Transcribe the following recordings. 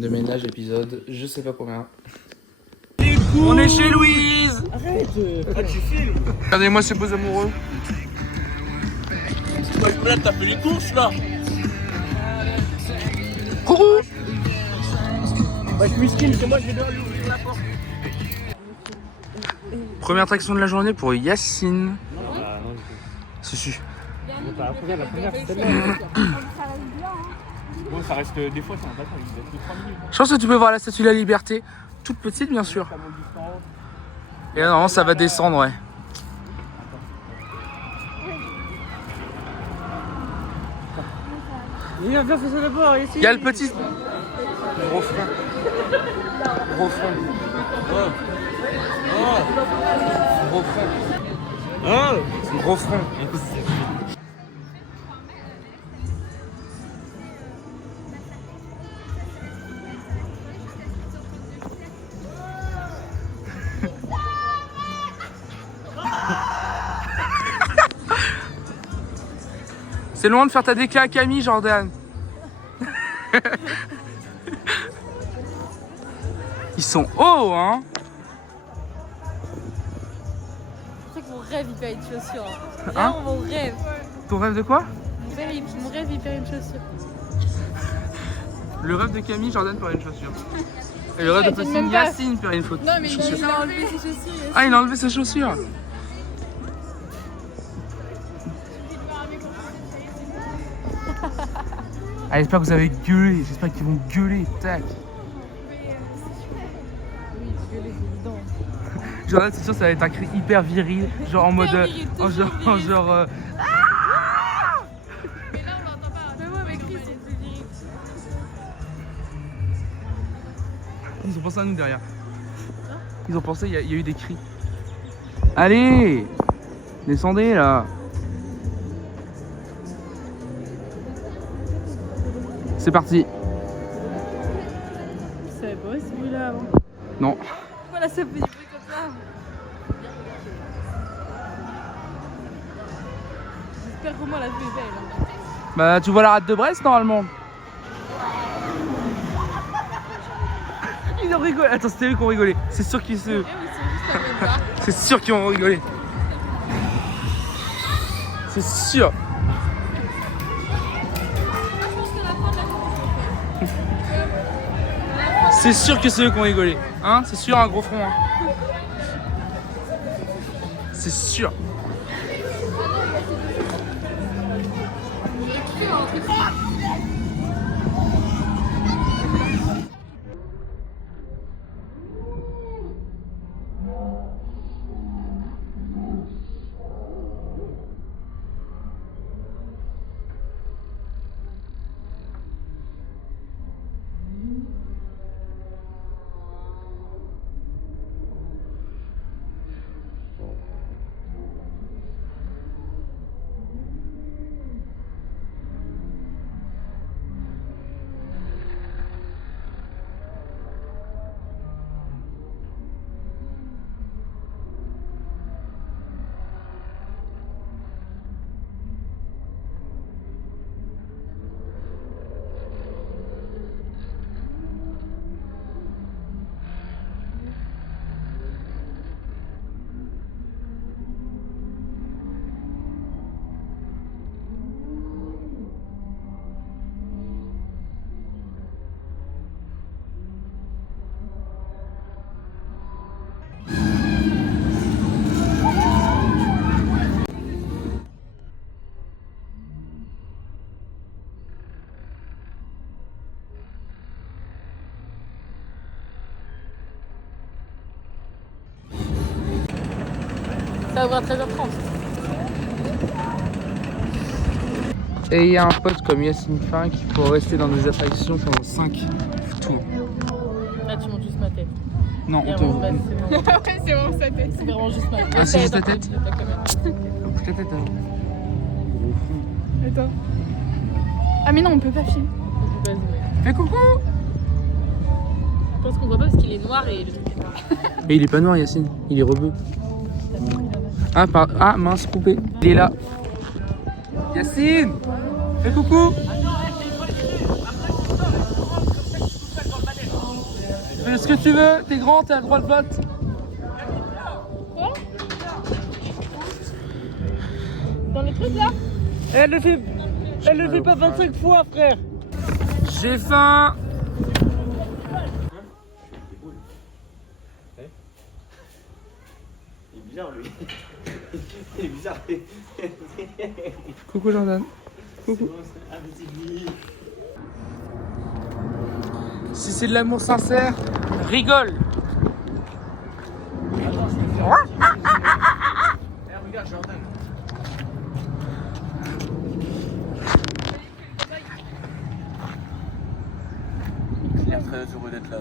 de ménage épisode je sais pas combien. On est chez Louise. Arrête. Ah, tu filmes. Regardez-moi ces beaux amoureux. Là, t'as fait les courses, là. Coucou. Bah, je m'esquine, c'est moi, je vais devoir lui ouvrir la porte. Première attraction de la journée pour Yacine. Non, Susu. la première, c'est celle-là. Bon, ça reste des fois, c'est un bâtard, il reste que 3 minutes. Je pense que tu peux voir la statue de la Liberté. Toute petite, bien sûr. Et là, normalement, ça va descendre, ouais. Viens, fais ça d'abord, ici. Il y a le petit. Gros frein. Gros frein. Gros frein. Gros frein. C'est loin de faire ta décla à Camille, Jordan. Ils sont hauts, hein. C'est que mon rêve, il perd une chaussure. Hein? Vraiment, mon rêve. Ton rêve de quoi? Mon rêve, il perd une chaussure. Le rêve de Camille, Jordan perd une chaussure. Et le rêve de Ouais, Possible, même pas. Yacine perd une faute. Non, mais chaussure. il a enlevé ses chaussures. Ah, il a enlevé ses chaussures. Ah, j'espère que vous avez gueulé. J'espère qu'ils vont gueuler. Tac. Oui, gueuler, c'est évident. Jordan, c'est sûr, ça va être un cri hyper viril. Genre en mode. viril, toujours En viril. genre. Mais là, on l'entend pas. Mais moi, mes cris sont plus virils. Ils ont pensé à nous derrière. Ils ont pensé, il y a eu des cris. Allez! Descendez là! C'est parti! Je savais pas ce bruit-là avant. Non. Voilà, ça fait du bruit comme ça. J'espère qu'au moins la vue est belle. Hein. Bah, tu vois la rade de Brest normalement? Ils ont rigolé. Attends, c'était eux qui ont rigolé. C'est sûr qu'ils se. Et oui, c'est juste à même pas. C'est sûr qu'ils ont rigolé. C'est sûr. C'est sûr que c'est eux qui ont rigolé. Hein? C'est sûr, un gros front. Hein? C'est sûr. Ça ouvre à 13h30. Et il y a un pote comme Yacine Fin qui peut rester dans des attractions pendant 5 tours. Là, tu montes juste ma tête. Non, on Et te. avant, bah, c'est bon. Ouais, c'est vraiment sa tête. C'est vraiment juste ma tête. Ah, c'est juste ta tête? Ta caméra. Bouge ta tête, hein. Et toi? Ah, mais non, on peut pas filmer. Je peux pas zoomer. Fais coucou! Je pense qu'on voit pas parce qu'il est noir et le truc est noir. Et il est pas noir, Yacine, il est rebeu. Ah, mince, coupé. Il est là. Yacine! Fais coucou! Fais ce que tu veux, t'es grand, t'as le droit de vote. Quoi? Dans le truc là? Elle le fait pas 25 fois, frère. J'ai faim. Il est bizarre, lui. Il est bizarre. Coucou Jordan. Coucou. Si c'est de l'amour sincère, rigole. Regarde, Jordan. Il a l'air très heureux d'être là.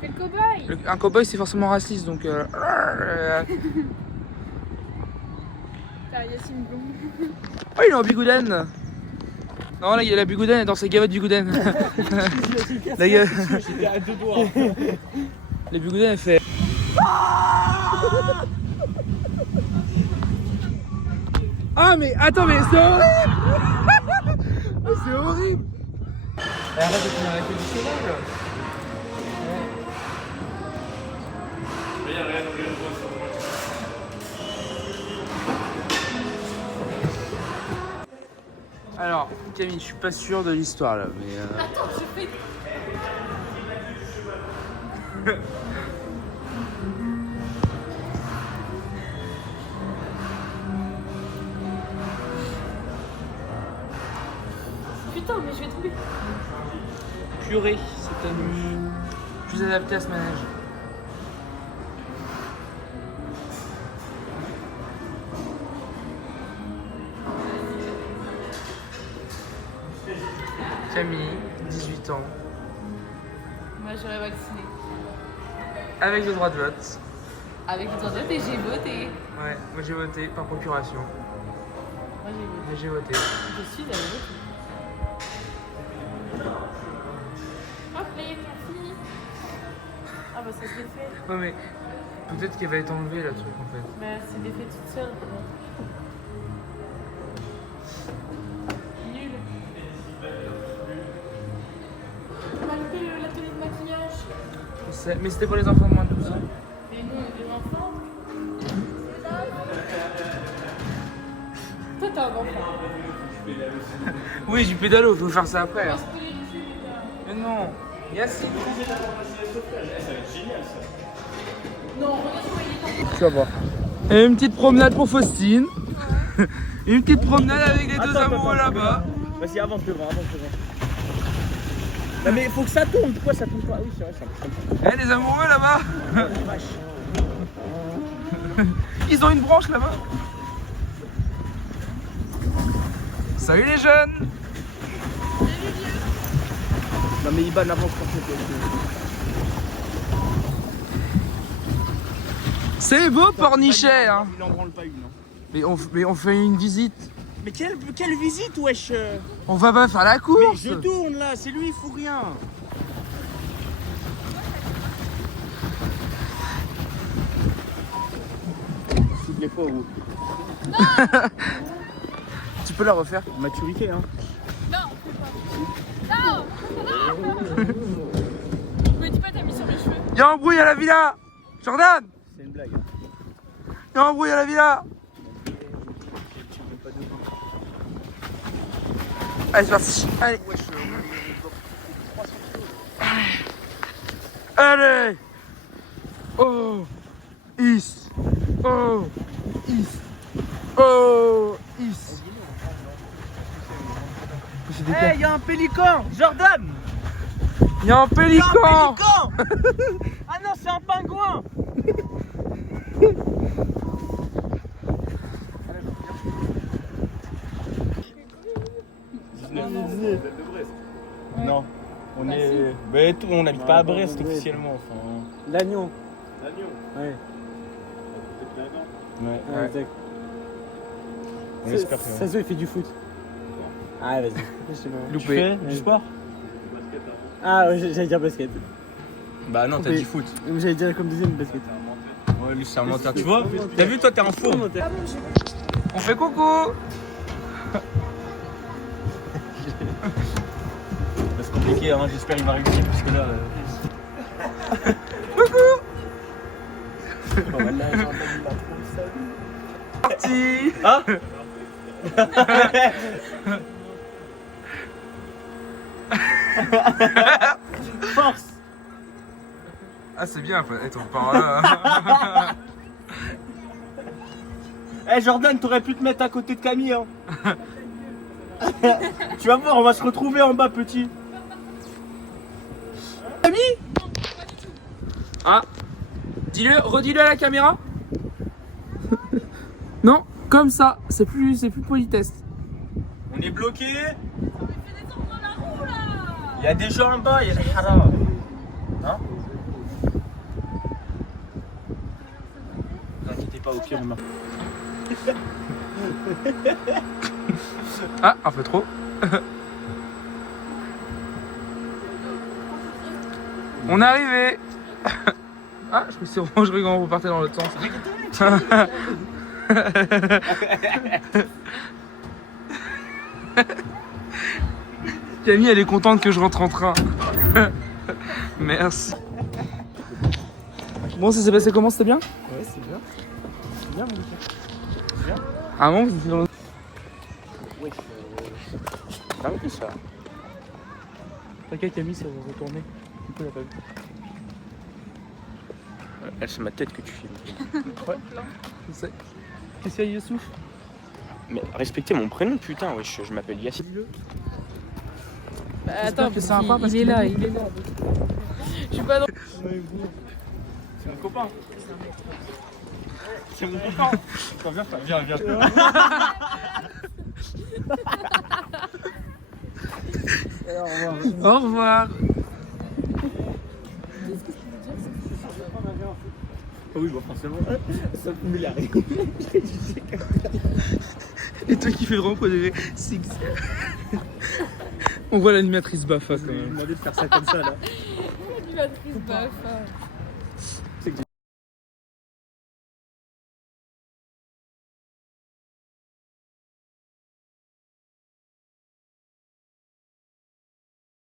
C'est le cobaye. Un cowboy c'est forcément raciste donc. Ah, Yacine Blond. Oh il est en bigouden. Non là il y a la bigouden est dans ses gavottes du gouden. La gueule. J'étais à deux doigts. La bigouden elle fait. Ah mais attends mais c'est horrible. C'est horrible. Arrête de tenir la queue du cheval. Alors, Camille, je suis pas sûr de l'histoire là, mais. Attends, je fais. Putain, mais je vais tomber. Purée, c'est un plus adapté à ce manège. Camille, 18 ans, Moi, j'aurais vacciné. avec le droit de vote. Avec le droit de vote et j'ai voté. Ouais, moi j'ai voté par procuration. Moi, j'ai voté. Mais j'ai voté. Je suis allée voter. Hop, là, il est fini. Ah, bah, ça s'est fait. Ouais, mais peut-être qu'elle va être enlevée le truc en fait. Bah, c'est des faits toute seule. Nul. On a loupé l'atelier de maquillage. Je sais, mais c'était pour les enfants de moins de 12 ans. Mais nous, on est des enfants. Toi, t'as un enfant. Oui, du pédalo, faut faire ça après. On Hein. va se coller dessus, les gars. Mais non, Yacine. Non, regarde comment il est. Tu vas voir. Et une petite promenade pour Faustine. Une petite promenade avec les deux amoureux là-bas. Vas-y, avance devant, avance devant. Non mais il faut que ça tourne, pourquoi ça tourne pas? Ah oui, c'est vrai, ça marche. Eh, les amoureux là-bas. Ils ont une branche là-bas. Salut les jeunes. Non mais Iban avance pour que C'est beau Pornichet hein. Il en branle pas une, non. Mais on fait une visite. Mais quelle visite, wesh. On va pas faire la Mais course. je tourne là, c'est lui, il fout rien. Toutes les fois où. Tu peux la refaire. Maturité, hein. Non, fais pas. Non. Me dis pas, t'as mis sur mes cheveux. Y'a embrouille à la villa. Jordan. C'est une blague. Hein. Y'a embrouille à la villa. Allez c'est parti. Allez. Allez. Oh. Is. Oh. Is. Oh. Is. Eh, y'a un pélican, Jordan. Y'a un pélican. Ah non, c'est un pingouin. Non, on Bah, est. Mais tout, on n'habite pas à Brest officiellement. Enfin... L'agneau. Ouais. Ouais. Ouais, exact. On espère que. Ça se voit, il fait du foot. Ah, vas-y. Tu Loupé. fais du sport? Ah, ouais, j'allais dire basket. Bah non, t'as Ok. dit foot. J'allais dire comme deuxième basket. Ouais, lui c'est un menteur. Tu vois? T'as vu, toi t'es un four. On fait coucou. C'est compliqué, hein. J'espère qu'il va réussir parce que là. Voilà, Jordan, il a trouvé ça. Parti. Hein? Force. Ah c'est bien, on part là. Eh Jordan, t'aurais pu te mettre à côté de Camille. Hein. Tu vas voir, on va se retrouver en bas, petit. Ah, redis-le à la caméra. Non, comme ça, c'est plus politesse. On est bloqué. Il y a des gens en bas, il y a des haras. Hein? Ne vous inquiétez pas, au pire, on marche. Ah, un peu trop. On est arrivé. Ah, je me suis rangé quand on repartait dans l'autre sens. Camille, elle est contente que je rentre en train. Merci. Bon, ça s'est passé comment? C'était bien? Ouais, c'est bien. C'est bien, mon gars. Ah bon, vous étiez dans le... Oui, dingue ça. T'inquiète, Camille, ça va retourner. Du coup, elle a pas vu. Elle, c'est ma tête que tu filmes. Ouais, je sais. Qu'est-ce qu'il y a, Youssouf? Mais respectez mon prénom, putain, wesh, je m'appelle Yassine. Bah, attends, que c'est sympa parce il est qu'il là, est il est là. Je suis pas dans. C'est mon copain. C'est mon copain. Viens, viens. Au revoir. Oui, bon, forcément. Ça me l'a rien. Et toi qui fais le rond-point de Six. On voit l'animatrice Bafa quand Il m'a même. demandé de faire ça comme ça là. L'animatrice baffe.